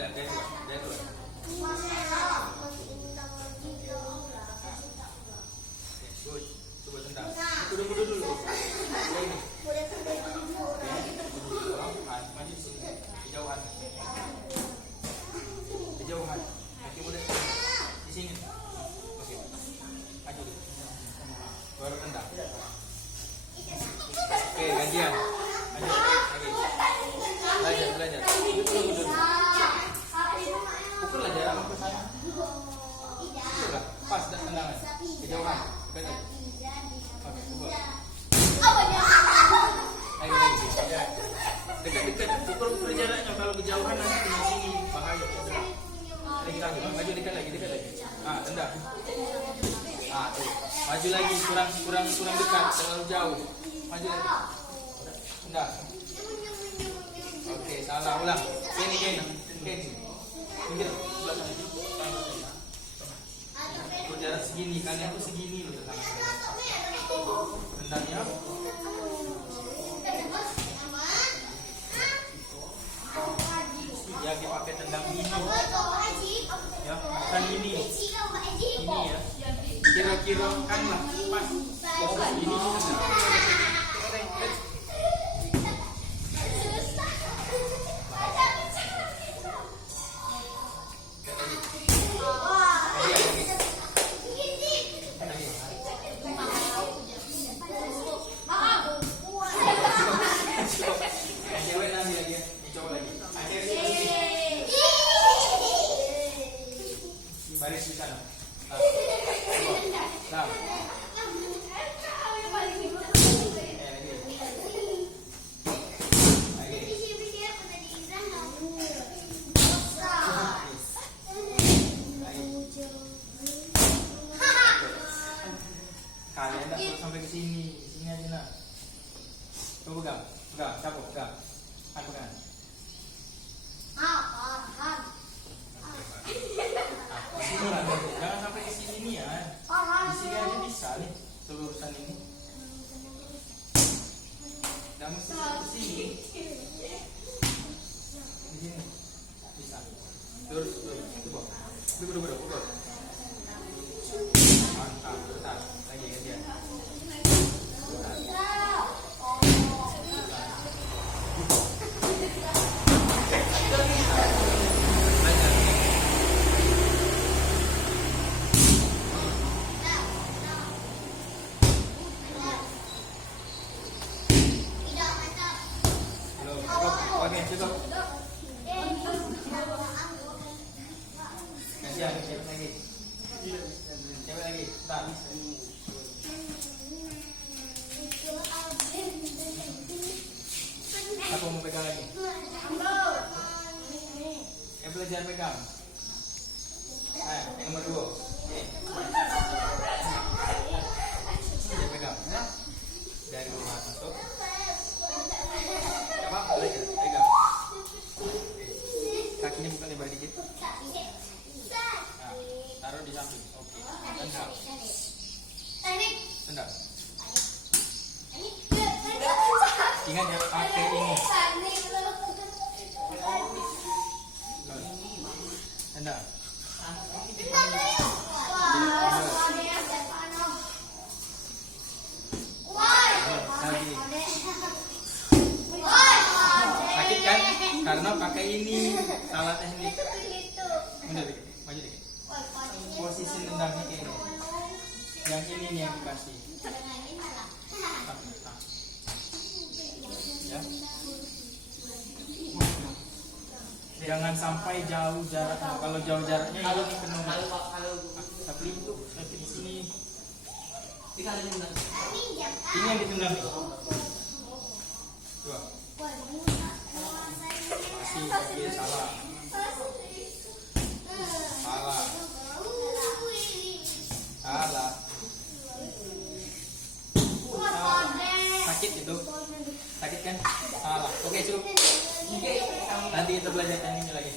Tidak, dia dua. Good. Coba tendang. Kudu dulu. Ini. Maju di sini. Kejauhan. Kaki muda di sini. Oke. Maju dulu. Baru tendang. Oke, gantian. Maju. Lagi. Belajar. Duduk. Pukul aja ke sana. Pukul. Pas dah tendangan. Kejauhan. Oke, pukul. Lagi. Dekat-dekat. Pukul jaraknya. Kalau kejauhan nanti kena sini bahaya. Lagi. Maju dekat lagi. Tendang. Tuh. Maju lagi. Kurang dekat. Terlalu jauh. Maju lagi. Tendang. Oke, salah. Ulang. Sini. Pinggir. Jarak segini, kalian tuh segini loh tendangnya. Ya, dipakai tendang ini. Ya, bukan ini. Ini ya. Kira-kira kan lah pas. Ini tendang. Baris di sana. Nah. Kalian tak perlu sampai ke sini aja nak. Coba pegang, capuk, pegang. Pegang. Jangan sampai ke sini ya. Di sini aja bisa nih, selurusan ini. Jangan mesti ke sini. Di sini bisa. Terus, coba. Duduk. Mantap, bentar. Lagi dia. Oke, cukup. Gantian, cewek lagi. Bentar. Aku mau pegang lagi. Belajar pegang. Ayo, nomor 2. Dia pegang. Dari rumah masuk. Apa? Belajar. Pegang. Kakinya buka lebar dikit. Nah, taruh di samping. Oke. Tendang. Ingat ya, pakai ini. Tendang. Lagi. Sakit kan? Karena pakai ini. Salah teknik. Maju dikit. Posisi tendangnya kayak ini. Yang ini nih yang dikasih. Ya. Jangan sampai jauh jaraknya. Kalau jauh jaraknya itu penuh. Tapi itu di sini. Ini yang ditendang. Dua. Masih kaki salah. Sakit itu. Sakit kan? Salah. Oke, cukup. Nanti kita belajar tekniknya lagi.